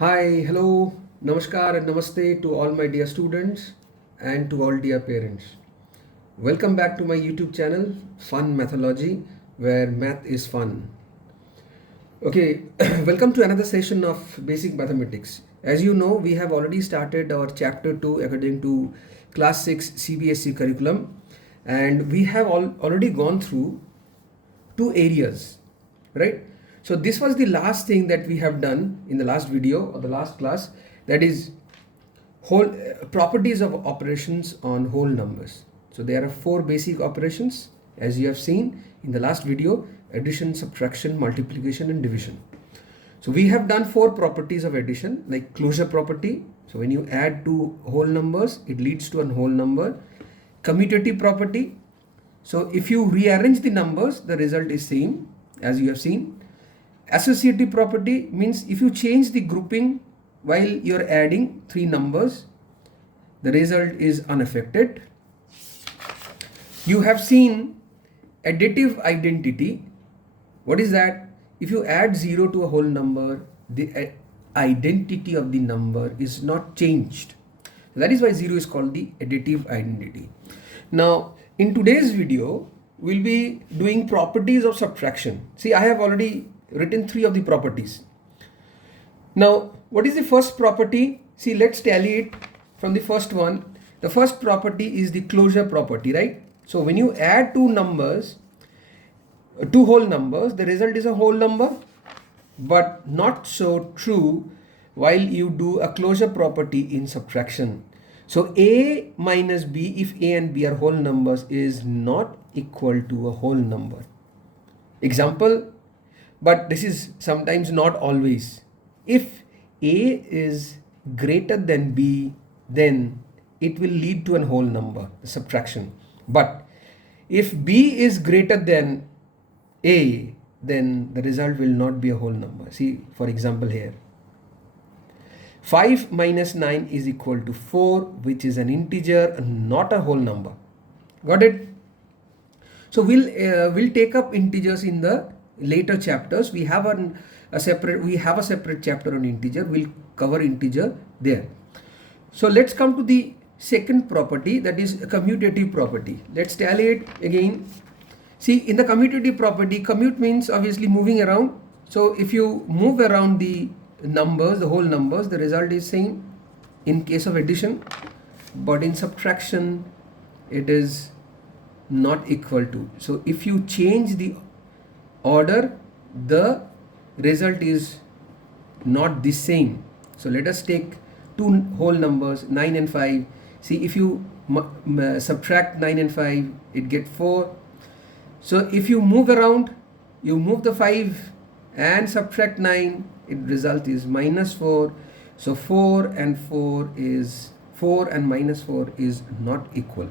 Hi, hello, namaskar and namaste to all my dear students and to all dear parents. Welcome back to my YouTube channel, Fun Mathology, where math is fun. Okay, welcome to another session of Basic Mathematics. As you know, we have already started our chapter 2 according to class 6 CBSE curriculum, and we have already gone through two areas, right? So this was the last thing that we have done in the last video or the last class, that is whole properties of operations on whole numbers. So there are four basic operations as you have seen in the last video: addition, subtraction, multiplication and division. So we have done four properties of addition, like closure property. So when you add two whole numbers, it leads to a whole number. Commutative property. So if you rearrange the numbers, the result is same as you have seen. Associative property means if you change the grouping while you're adding three numbers, the result is unaffected. You have seen additive identity. What is that? If you add 0 to a whole number, the identity of the number is not changed. That is why 0 is called the additive identity. Now, in today's video, we'll be doing properties of subtraction. See, I have already written three of the properties. Now, what is the first property? See, let's tally it from the first one. The first property is the closure property, right? So when you add two whole numbers, the result is a whole number, but not so true while you do a closure property in subtraction. So A minus B, if A and B are whole numbers, is not equal to a whole number. Example, but this is sometimes not always. If A is greater than B, then it will lead to a whole number, subtraction. But if B is greater than A, then the result will not be a whole number. See, for example here, 5 minus 9 is equal to 4, which is an integer, not a whole number. Got it? So we'll take up integers in the later chapters. We have a separate chapter on integer. We'll cover integer there. So let's come to the second property, that is a commutative property. Let's tally it again. See, in the commutative property, commute means obviously moving around. So if you move around the numbers, the whole numbers, the result is same in case of addition, but in subtraction it is not equal to. So if you change the order, the result is not the same. So let us take two whole numbers, 9 and 5. See, if you subtract 9 and 5, it gets 4. So if you move around, you move the 5 and subtract 9, it result is minus 4. So 4 and minus 4 is not equal.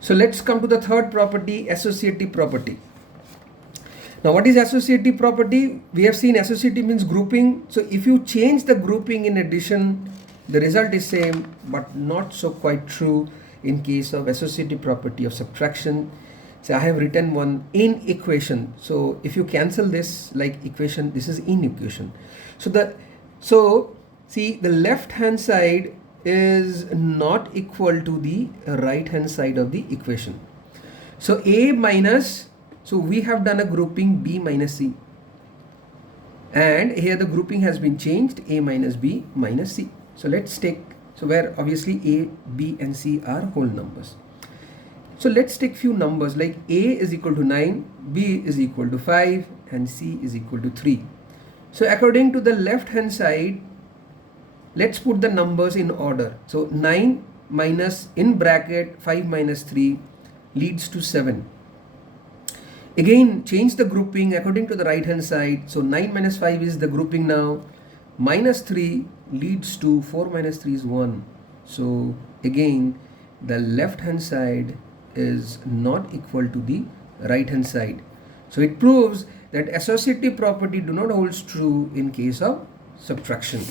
So let's come to the third property, associative property. Now, what is associative property? We have seen associative means grouping. So if you change the grouping in addition, the result is same, but not so quite true in case of associative property of subtraction. So I have written one in equation. So if you cancel this like equation, this is in equation. So see, the left hand side is not equal to the right hand side of the equation. So A minus, so we have done a grouping B minus C, and here the grouping has been changed, A minus B minus C. So let's take, so where obviously A, B and C are whole numbers. So let's take few numbers like A is equal to 9, B is equal to 5 and C is equal to 3. So according to the left hand side, let's put the numbers in order. So 9 minus in bracket 5 minus 3 leads to 7. Again, change the grouping according to the right hand side. So 9 minus 5 is the grouping now. Minus 3 leads to 4 minus 3 is 1. So again, the left hand side is not equal to the right hand side. So it proves that associative property do not holds true in case of subtraction.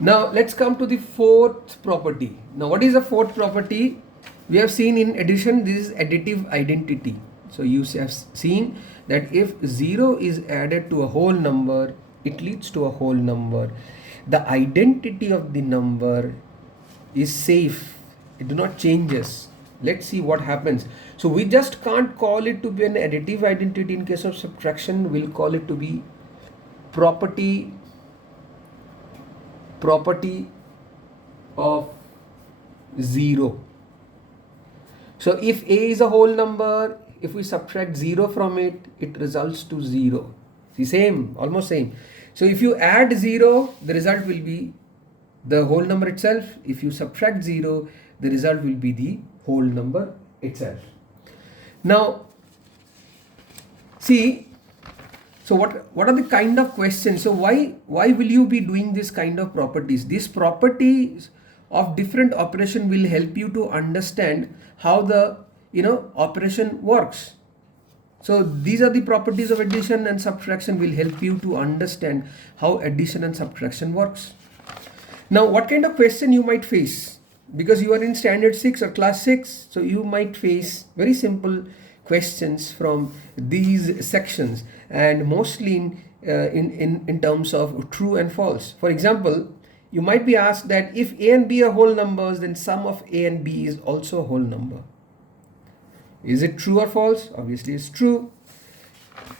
Now let's come to the fourth property. Now what is the fourth property? We have seen in addition, this is additive identity. So you have seen that if 0 is added to a whole number, it leads to a whole number. The identity of the number is safe, it do not changes. Let's see what happens. So we just can't call it to be an additive identity. In case of subtraction, we'll call it to be property of 0. So if a is a whole number, if we subtract 0 from it, it results to 0. See, same, almost same. So if you add 0, the result will be the whole number itself. If you subtract 0, the result will be the whole number itself. Now, see, so what are the kind of questions? So why will you be doing this kind of properties? These properties of different operation will help you to understand how the operation works. So these are the properties of addition and subtraction will help you to understand how addition and subtraction works. Now, what kind of question you might face? Because you are in standard 6 or class 6, so you might face very simple questions from these sections, and mostly in terms of true and false. For example, you might be asked that if a and b are whole numbers, then sum of a and b is also a whole number. Is it true or false? Obviously it's true.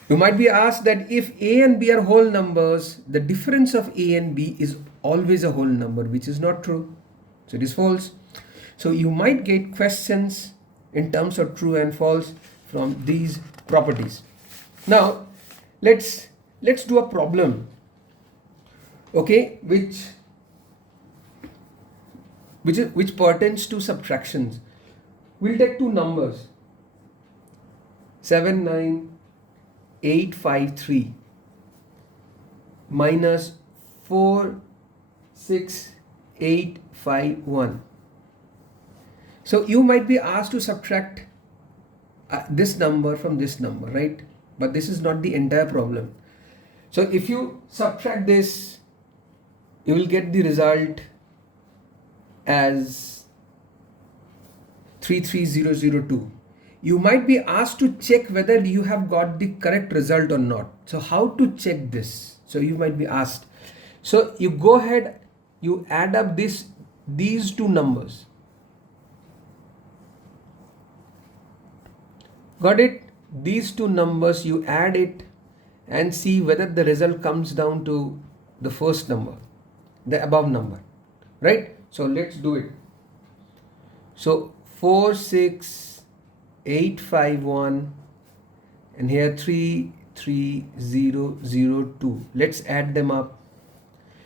You might be asked that if a and b are whole numbers, the difference of a and b is always a whole number, which is not true. So it is false. So you might get questions in terms of true and false from these properties. Now let's do a problem, okay, which pertains to subtractions. We'll take two numbers, 79853 minus 46851. So you might be asked to subtract this number from this number, right? But this is not the entire problem. So if you subtract this, you will get the result as 33002. You might be asked to check whether you have got the correct result or not. So how to check this? So you might be asked. So you go ahead, you add up these two numbers. Got it? These two numbers, you add it and see whether the result comes down to the first number, the above number, right? So let's do it. So 46851 and here 33002. Let's add them up.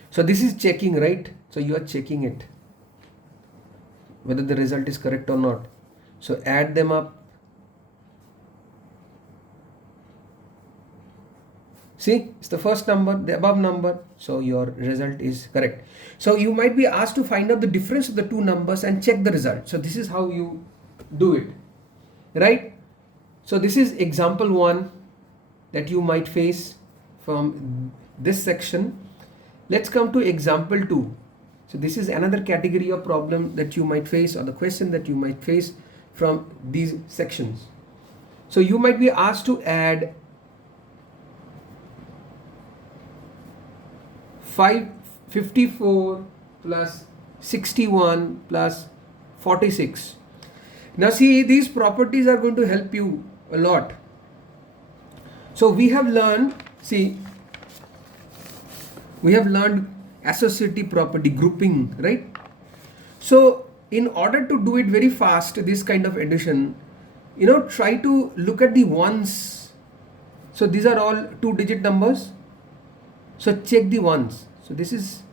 So this is checking, right? So you are checking it whether the result is correct or not. So add them up. See, it's the first number, the above number, so your result is correct. So you might be asked to find out the difference of the two numbers and check the result. So this is how you do it, right? So this is example 1 that you might face from this section. Let's come to example 2. So this is another category of problem that you might face, or the question that you might face from these sections. So you might be asked to add 54 plus 61 plus 46. Now see, these properties are going to help you a lot. So we have learned, see, we have learned associative property, grouping, right? So in order to do it very fast, this kind of addition, try to look at the ones. So these are all 2-digit numbers. So check the ones. So this is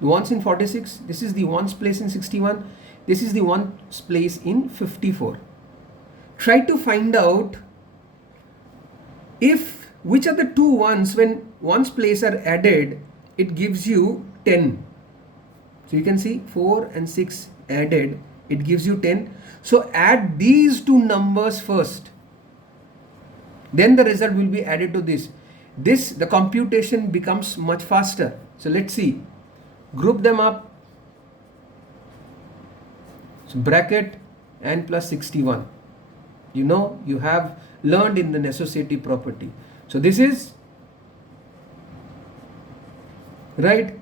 the ones in 46. This is the ones place in 61. This is the ones place in 54. Try to find out which are the two ones when ones place are added, it gives you 10. So you can see 4 and 6 added, it gives you 10. So add these two numbers first. Then the result will be added to this. The computation becomes much faster. So let's see. Group them up. So bracket and plus 61. You have learned in the associative property. So this is right?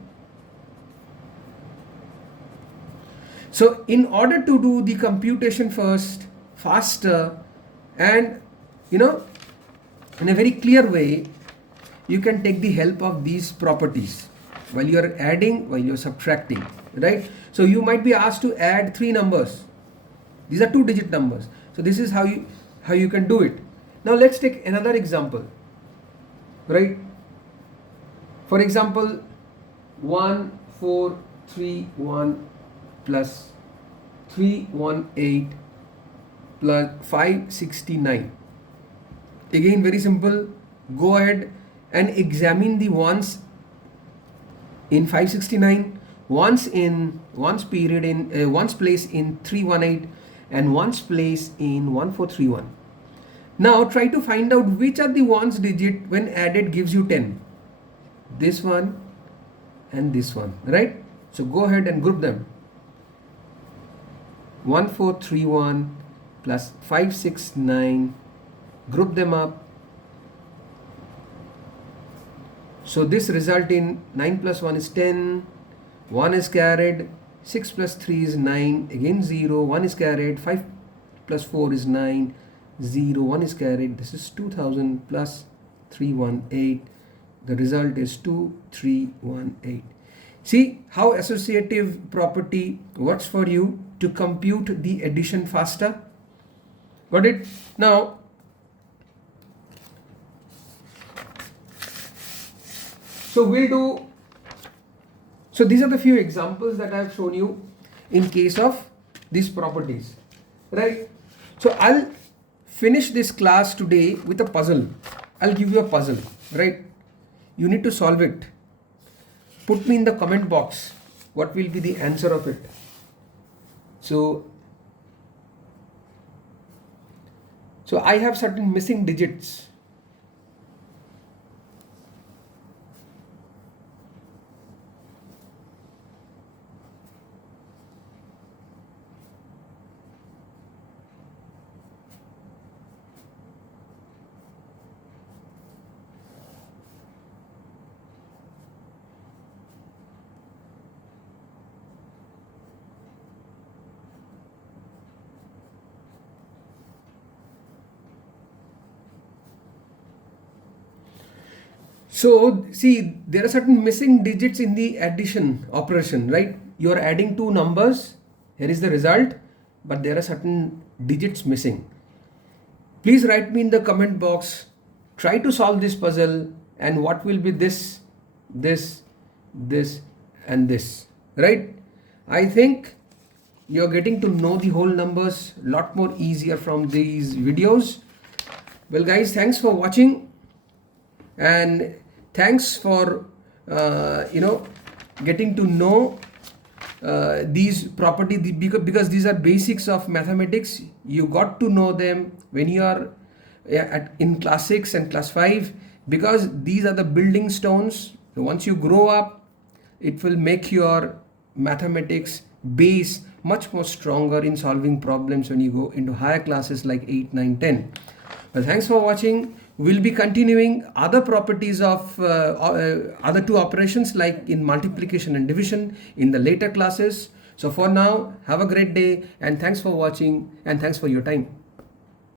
So in order to do the computation faster, and in a very clear way, you can take the help of these properties while you are adding, while you are subtracting, right? So you might be asked to add three numbers. These are two-digit numbers. So this is how you can do it. Now let's take another example, right? For example, 1431 plus 318 plus 569. Again, very simple. Go ahead and examine the ones in 569, ones period in ones place in 318, and ones place in 1431. Now try to find out which are the ones digit when added gives you 10. This one and this one, right? So go ahead and group them. 1431 plus 569, group them up. So this result in 9 plus 1 is 10, 1 is carried, 6 plus 3 is 9, again 0, 1 is carried, 5 plus 4 is 9, 0, 1 is carried. This is 2000 plus 318. The result is 2318. See how associative property works for you to compute the addition faster. Got it? Now, so these are the few examples that I have shown you in case of these properties, right? So I'll finish this class today with a puzzle. I'll give you a puzzle, right? You need to solve it. Put me in the comment box what will be the answer of it. So I have certain missing digits. So see, there are certain missing digits in the addition operation, right? You are adding two numbers. Here is the result, but there are certain digits missing. Please write me in the comment box. Try to solve this puzzle, and what will be this, and this, right? I think you're getting to know the whole numbers a lot more easier from these videos. Well guys, thanks for watching, and thanks for getting to know these properties, because these are basics of mathematics. You got to know them when you are in class 6 and class 5, because these are the building stones. Once you grow up, it will make your mathematics base much more stronger in solving problems when you go into higher classes like 8, 9, 10. Well, thanks for watching. We'll be continuing other properties of other two operations like in multiplication and division in the later classes. So for now, have a great day, and thanks for watching, and thanks for your time.